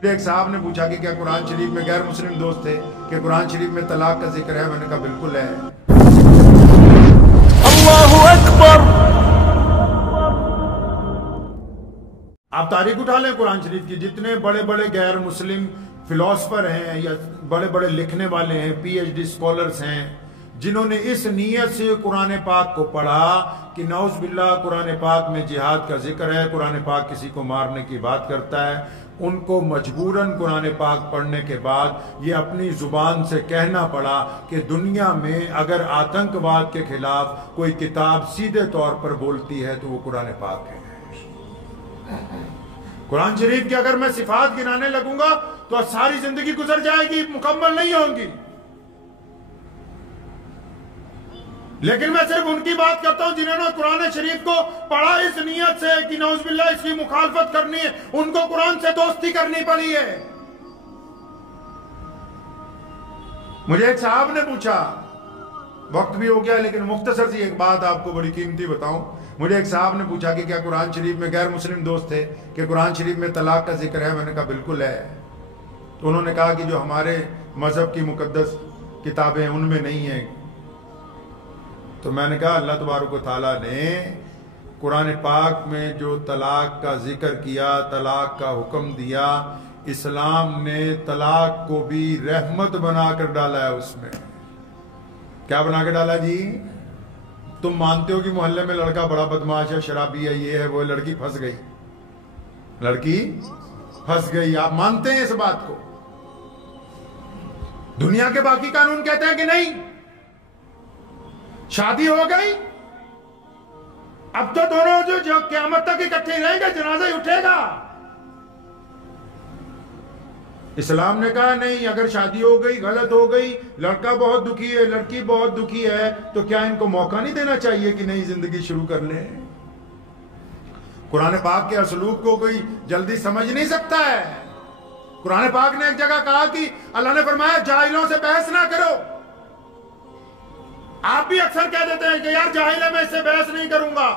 एक साहब ने पूछा कि क्या कुरान शरीफ में, गैर मुस्लिम दोस्त थे, कि कुरान शरीफ में तलाक का जिक्र है? मैंने कहा बिल्कुल है। अल्लाहु अकबर। आप तारीख उठा लें कुरान शरीफ की, जितने बड़े बड़े गैर मुस्लिम फिलोसफर हैं या बड़े बड़े लिखने वाले हैं, पीएचडी स्कॉलर्स हैं, जिन्होंने इस नीयत से कुरान पाक को पढ़ा कि नौज बिल्लाह कुरान पाक में जिहाद का जिक्र है, कुरान पाक किसी को मारने की बात करता है, उनको मजबूरन कुरान पाक पढ़ने के बाद ये अपनी जुबान से कहना पड़ा कि दुनिया में अगर आतंकवाद के खिलाफ कोई किताब सीधे तौर पर बोलती है तो वो कुरान पाक है। कुरान शरीफ की अगर मैं सिफात गिनाने लगूंगा तो सारी जिंदगी गुजर जाएगी, मुकम्मल नहीं होंगी। लेकिन मैं सिर्फ उनकी बात करता हूं जिन्होंने कुरान शरीफ को पढ़ा इस नियत से कि नौजुबिल्लाह इसकी मुखालफत करनी है, उनको कुरान से दोस्ती करनी पड़ी है। मुझे एक साहब ने पूछा, वक्त भी हो गया लेकिन मुख्तसर सी एक बात आपको बड़ी कीमती बताऊं। मुझे एक साहब ने पूछा कि क्या कुरान शरीफ में, गैर मुस्लिम दोस्त थे, कि कुरान शरीफ में तलाक का जिक्र है? मैंने कहा बिल्कुल है। तो उन्होंने कहा कि जो हमारे मजहब की मुकद्दस किताबें हैं उनमें नहीं है। तो मैंने कहा अल्लाह तबारक व तआला ने कुरान पाक में जो तलाक का जिक्र किया, तलाक का हुक्म दिया, इस्लाम ने तलाक को भी रहमत बनाकर डाला है। उसमें क्या बना के डाला जी? तुम मानते हो कि मोहल्ले में लड़का बड़ा बदमाश है, शराबी है, ये है वो, लड़की फंस गई, लड़की फंस गई, आप मानते हैं इस बात को? दुनिया के बाकी कानून कहते हैं कि नहीं। शादी हो गई, अब तो दोनों जो क़यामत तक इकट्ठे रहेंगे, जनाजा ही उठेगा। इस्लाम ने कहा नहीं, अगर शादी हो गई, गलत हो गई, लड़का बहुत दुखी है, लड़की बहुत दुखी है, तो क्या इनको मौका नहीं देना चाहिए कि नई जिंदगी शुरू कर ले? कुरान पाक के असलूब को कोई जल्दी समझ नहीं सकता है। कुरान पाक ने एक जगह कहा कि अल्लाह ने फरमाया जाहिलों से बहस ना करो। आप भी अक्सर कह देते हैं कि यार जाहिल है, मैं इससे बहस नहीं करूंगा।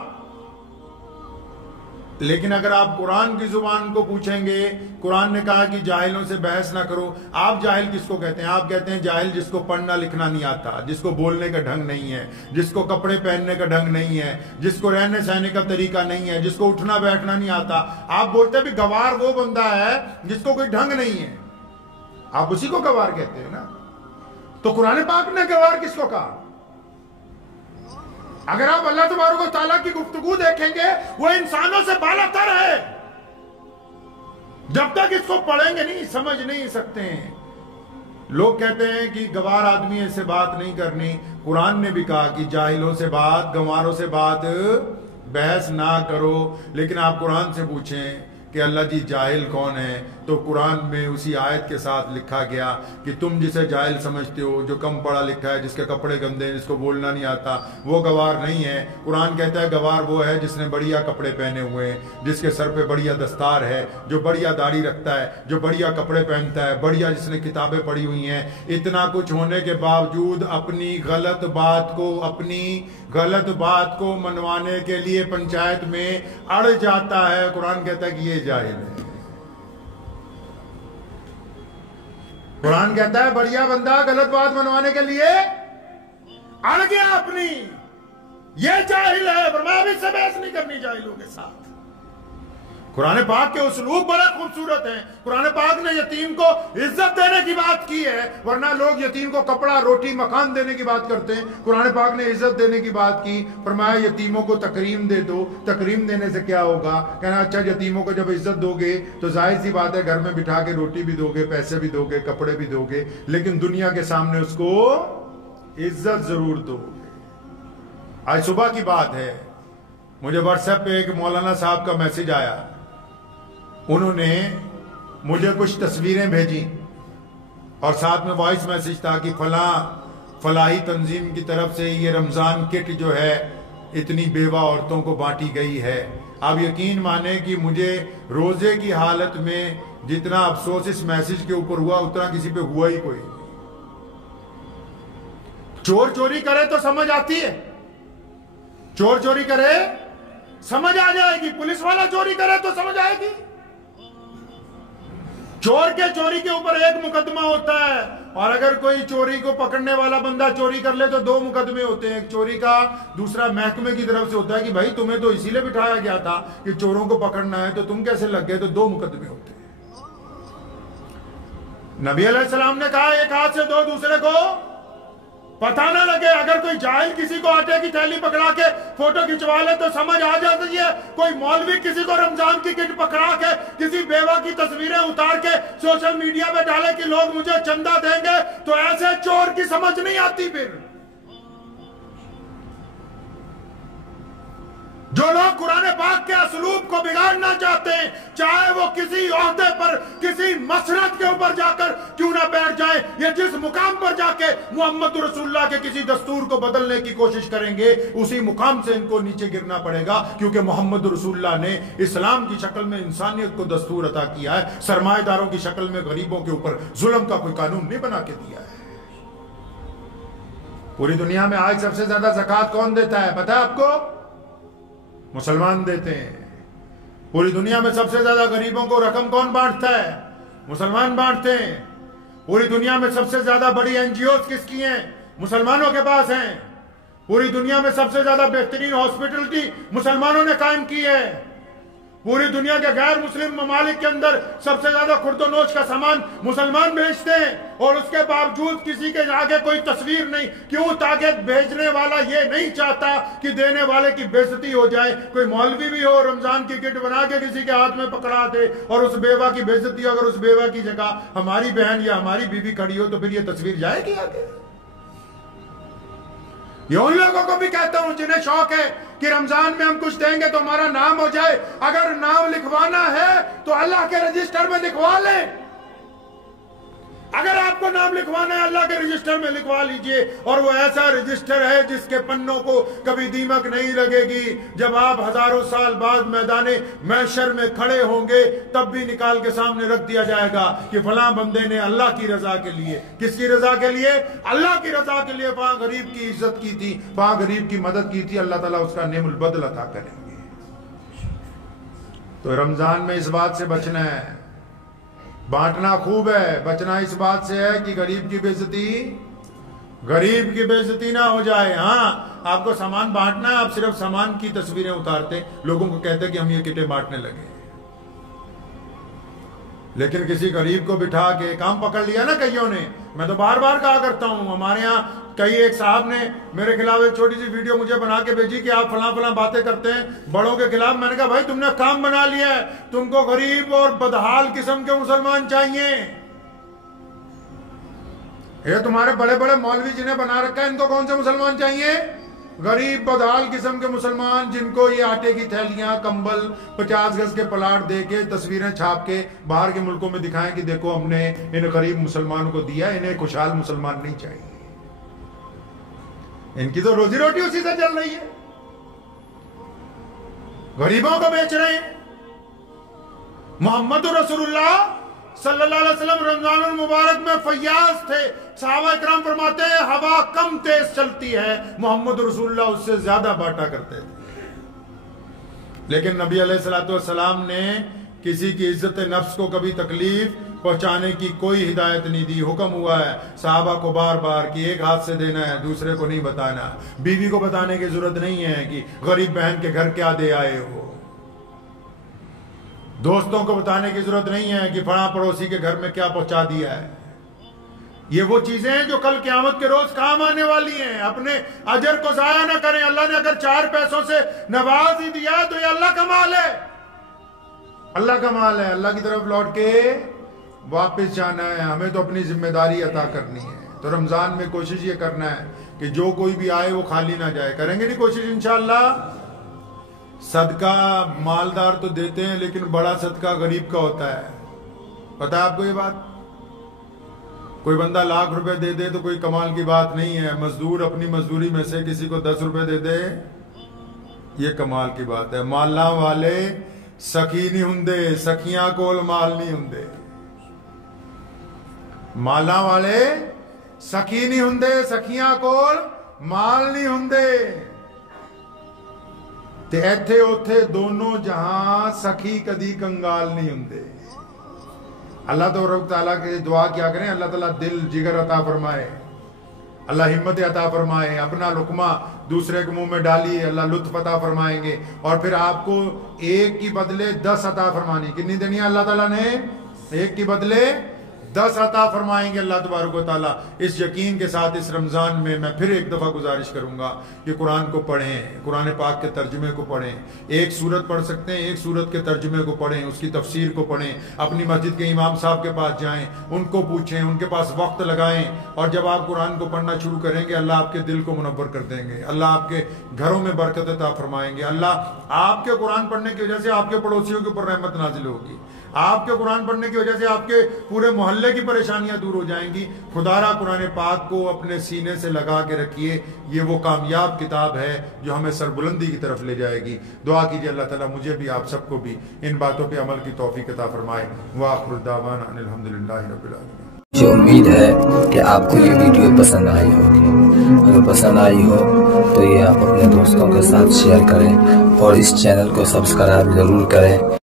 लेकिन अगर आप कुरान की जुबान को पूछेंगे, कुरान ने कहा कि जाहिलों से बहस ना करो। आप जाहिल किसको कहते हैं? आप कहते हैं जाहिल जिसको पढ़ना लिखना नहीं आता, जिसको बोलने का ढंग नहीं है, जिसको कपड़े पहनने का ढंग नहीं है, जिसको रहने सहने का तरीका नहीं है, जिसको उठना बैठना नहीं आता। आप बोलते भी गवार वो बंदा है जिसको कोई ढंग नहीं है, आप उसी को गवार कहते हैं ना। तो कुरान पाक ने गवार किसको कहा? अगर आप अल्लाह तबारक व तआला की गुफ्तगू देखेंगे, वो इंसानों से बालातर है। जब तक इसको पढ़ेंगे नहीं, समझ नहीं सकते हैं। लोग कहते हैं कि गवार आदमी ऐसे बात नहीं करनी। कुरान ने भी कहा कि जाहिलों से बात, गंवारों से बात, बहस ना करो। लेकिन आप कुरान से पूछें कि अल्लाह जी जाहिल कौन है, तो कुरान में उसी आयत के साथ लिखा गया कि तुम जिसे जाहिल समझते हो, जो कम पढ़ा लिखा है, जिसके कपड़े गंदे हैं, जिसको बोलना नहीं आता, वो गवार नहीं है। कुरान कहता है गवार वो है जिसने बढ़िया कपड़े पहने हुए हैं, जिसके सर पे बढ़िया दस्तार है, जो बढ़िया दाढ़ी रखता है, जो बढ़िया कपड़े पहनता है, बढ़िया जिसने किताबें पढ़ी हुई हैं। इतना कुछ होने के बावजूद अपनी गलत बात को मनवाने के लिए पंचायत में अड़ जाता है। कुरान कहता है कि ये जाहिल है। कुरान कहता है बढ़िया बंदा गलत बात मनवाने के लिए अड़ गया अपनी, ये जाहिल है। फरमाया अब इससे बहस नहीं करनी जाहिलों के साथ। कुरान पाक के उसलूब बड़ा खूबसूरत है। कुरान पाक ने यतीम को इज्जत देने की बात की है, वरना लोग यतीम को कपड़ा, रोटी, मकान देने की बात करते हैं। कुरान पाक ने इज्जत देने की बात की। फरमाया यतीमों को तकरीम दे दो। तकरीम देने से क्या होगा? कहना अच्छा यतीमों को जब इज्जत दोगे तो जाहिर सी बात है घर में बिठा के रोटी भी दोगे, पैसे भी दोगे, कपड़े भी दोगे, लेकिन दुनिया के सामने उसको इज्जत जरूर दोगे। आज सुबह की बात है, मुझे व्हाट्सएप पे एक मौलाना साहब का मैसेज आया। उन्होंने मुझे कुछ तस्वीरें भेजी और साथ में वॉइस मैसेज था कि फलाही तंजीम की तरफ से ये रमजान किट जो है इतनी बेवा औरतों को बांटी गई है। आप यकीन माने कि मुझे रोजे की हालत में जितना अफसोस इस मैसेज के ऊपर हुआ उतना किसी पे हुआ ही कोई। चोर चोरी करे तो समझ आती है, चोर चोरी करे समझ आ जाएगी, पुलिस वाला चोरी करे तो समझ आएगी। चोर के चोरी के ऊपर एक मुकदमा होता है, और अगर कोई चोरी को पकड़ने वाला बंदा चोरी कर ले तो 2 मुकदमे होते हैं। एक चोरी का, दूसरा महकमे की तरफ से होता है कि भाई तुम्हें तो इसीलिए बिठाया गया था कि चोरों को पकड़ना है, तो तुम कैसे लग गए, तो 2 मुकदमे होते हैं। नबी अलैहिस्सलाम ने कहा एक हाथ से 2 दूसरे को पता ना लगे। अगर कोई जाहिल किसी को आटे की थैली पकड़ा के फोटो खिंचवा ले तो समझ आ जाती है। कोई मौलवी किसी को रमजान की किट पकड़ा के किसी बेवा की तस्वीरें उतार के सोशल मीडिया पे डाले कि लोग मुझे चंदा देंगे, तो ऐसे चोर की समझ नहीं आती। फिर जो लोग कुरान पाक के असलूब को बिगाड़ना चाहते हैं, चाहे वो किसी ओहदे पर, किसी मसरत के ऊपर जाकर क्यों ना बैठ जाए, या जिस मुकाम पर जाके मोहम्मद रसूलुल्लाह के किसी दस्तूर को बदलने की कोशिश करेंगे, उसी मुकाम से इनको नीचे गिरना पड़ेगा। क्योंकि मोहम्मद रसूलुल्लाह ने इस्लाम की शक्ल में इंसानियत को दस्तूर अता किया है, सरमाएदारों की शक्ल में गरीबों के ऊपर जुल्म का कोई कानून नहीं बना के दिया है। पूरी दुनिया में आज सबसे ज्यादा ज़कात कौन देता है पता है आपको? मुसलमान देते हैं। पूरी दुनिया में सबसे ज्यादा गरीबों को रकम कौन बांटता है? मुसलमान बांटते हैं। पूरी दुनिया में सबसे ज्यादा बड़ी एनजीओ किसकी हैं? मुसलमानों के पास हैं। पूरी दुनिया में सबसे ज्यादा बेहतरीन हॉस्पिटलिटी मुसलमानों ने कायम की है। पूरी दुनिया के गैर मुस्लिम ममालिक के अंदर सबसे ज्यादा खुर्दोनोश का सामान मुसलमान भेजते हैं, और उसके बावजूद किसी के आगे कोई तस्वीर नहीं। क्यों? ताकि भेजने वाला ये नहीं चाहता कि देने वाले की बेइज्जती हो जाए। कोई मौलवी भी हो रमजान की किट बना के किसी के हाथ में पकड़ा दे, और उस बेवा की बेइज्जती, अगर उस बेवा की जगह हमारी बहन या हमारी बीवी खड़ी हो तो फिर ये तस्वीर जाएगी आगे। ये उन लोगों को भी कहता हूं जिन्हें शौक है कि रमजान में हम कुछ देंगे तो हमारा नाम हो जाए। अगर नाम लिखवाना है तो अल्लाह के रजिस्टर में लिखवा लें। अगर आपको नाम लिखवाना है अल्लाह के रजिस्टर में लिखवा लीजिए, और वो ऐसा रजिस्टर है जिसके पन्नों को कभी दीमक नहीं लगेगी। जब आप हजारों साल बाद मैदाने महशर में खड़े होंगे तब भी निकाल के सामने रख दिया जाएगा कि फलां बंदे ने अल्लाह की रजा के लिए, किसकी रजा के लिए? अल्लाह की रजा के लिए वहां गरीब की इज्जत की थी, वहां गरीब की मदद की थी। अल्लाह ताला उसका नेमुल बदल अता करेंगे। तो रमजान में इस बात से बचना है। बांटना खूब है, बचना इस बात से है कि गरीब की बेइज्जती ना हो जाए। हाँ, आपको सामान बांटना है, आप सिर्फ सामान की तस्वीरें उतारते, लोगों को कहते कि हम ये किटें बांटने लगे। लेकिन किसी गरीब को बिठा के काम पकड़ लिया ना कईयों ने। मैं तो बार बार कहा करता हूं, हमारे यहाँ कई एक साहब ने मेरे खिलाफ एक छोटी सी वीडियो मुझे बना के भेजी कि आप फलां फलां बातें करते हैं बड़ों के खिलाफ। मैंने कहा भाई तुमने काम बना लिया है, तुमको गरीब और बदहाल किस्म के मुसलमान चाहिए। ये तुम्हारे बड़े बड़े मौलवी जिन्हें बना रखा है, इनको कौन से मुसलमान चाहिए? गरीब बदहाल किस्म के मुसलमान, जिनको ये आटे की थैलियां, कंबल, 50 गज के प्लाट दे के, तस्वीरें छाप के बाहर के मुल्कों में दिखाएं कि देखो हमने इन गरीब मुसलमानों को दिया, इन्हें खुशहाल मुसलमान नहीं चाहिए। इनकी तो रोजी रोटी उसी से चल रही है, गरीबों को बेच रहे हैं। मोहम्मद रसूलुल्लाह सल्लल्लाहु अलैहि वसल्लम रमजानुल मुबारक में फैयाज थे। सहाबा इकराम फरमाते हैं हवा कम तेज चलती है, मोहम्मद रसूलुल्लाह उससे ज्यादा बांटा करते थे। लेकिन नबी अलैहिस्सलातु वस्सलाम ने किसी की इज्जत नफ्स को कभी तकलीफ पहुंचाने की कोई हिदायत नहीं दी। हुक्म हुआ है साहबा को बार बार कि एक हाथ से देना है, दूसरे को नहीं बताना। बीवी को बताने की जरूरत नहीं है कि गरीब बहन के घर क्या दे आए हो। दोस्तों को बताने की जरूरत नहीं है कि फला पड़ोसी के घर में क्या पहुंचा दिया है। ये वो चीजें हैं जो कल क़यामत के रोज काम आने वाली हैं। अपने अजर को जाया ना करें। अल्लाह ने अगर 4 पैसों से नवाज ही दिया है तो ये अल्लाह का माल है, अल्लाह का माल है। अल्लाह की तरफ लौट के वापस जाना है। हमें तो अपनी जिम्मेदारी अता करनी है। तो रमजान में कोशिश ये करना है कि जो कोई भी आए वो खाली ना जाए। करेंगे नहीं कोशिश इंशाअल्लाह। सदका मालदार तो देते हैं, लेकिन बड़ा सदका गरीब का होता है। पता है आपको ये बात? कोई बंदा लाख रुपए दे दे तो कोई कमाल की बात नहीं है। मजदूर अपनी मजदूरी में से किसी को 10 रुपए दे दे, ये कमाल की बात है। माला वाले सखी नहीं हुंदे, सखियां कोल माल नहीं हुंदे। माला वाले सखी नहीं हुंदे, सखियां कोल माल नहीं हुंदे। ते इत्थे उथे दोनों जहां सखी कदी कंगाल नहीं हुंदे। अल्लाह तो रब ताला के दुआ क्या करें, अल्लाह ताला दिल जिगर अता फरमाए, अल्लाह हिम्मत अता फरमाए, अपना लुकमा दूसरे के मुंह में डालिए, अल्लाह लुत्फ अता फरमाएंगे। और फिर आपको एक की बदले 10 अता फरमानी, कितनी देनी है अल्लाह ताला ने? एक की बदले 10 अता फरमाएंगे अल्लाह तबारक व तआला। इस यकीन के साथ इस रमज़ान में मैं फिर एक दफ़ा गुजारिश करूंगा कि कुरान को पढ़ें, कुरान पाक के तर्जुमे को पढ़ें। एक सूरत पढ़ सकते हैं, एक सूरत के तर्जुमे को पढ़ें, उसकी तफसीर को पढ़ें, अपनी मस्जिद के इमाम साहब के पास जाएं, उनको पूछें, उनके पास वक्त लगाएं। और जब आप कुरान को पढ़ना शुरू करेंगे अल्लाह आपके दिल को मुनव्वर कर देंगे, अल्लाह आपके घरों में बरकत अता फरमाएंगे, अल्लाह आपके कुरान पढ़ने की वजह से आपके पड़ोसियों के ऊपर रहमत नाजिल होगी, आपके कुरान पढ़ने की वजह से आपके पूरे मोहल्ले की परेशानियां दूर हो जाएंगी। खुदारा कुरान पाक को अपने सीने से लगा के रखिए, ये वो कामयाब किताब है जो हमें सरबुलंदी की तरफ ले जाएगी। दुआ कीजिए अल्लाह ताला मुझे भी आप सबको भी इन बातों पे अमल की तौफीक अता फरमाए। वाखिर दावाना अनिल हम्दुलिल्लाहि रब्बिल आलमीन। मुझे उम्मीद है कि आपको ये वीडियो पसंद आई होगी। अगर पसंद आई हो तो ये आप अपने दोस्तों के साथ शेयर करें और इस चैनल को सब्सक्राइब जरूर करें।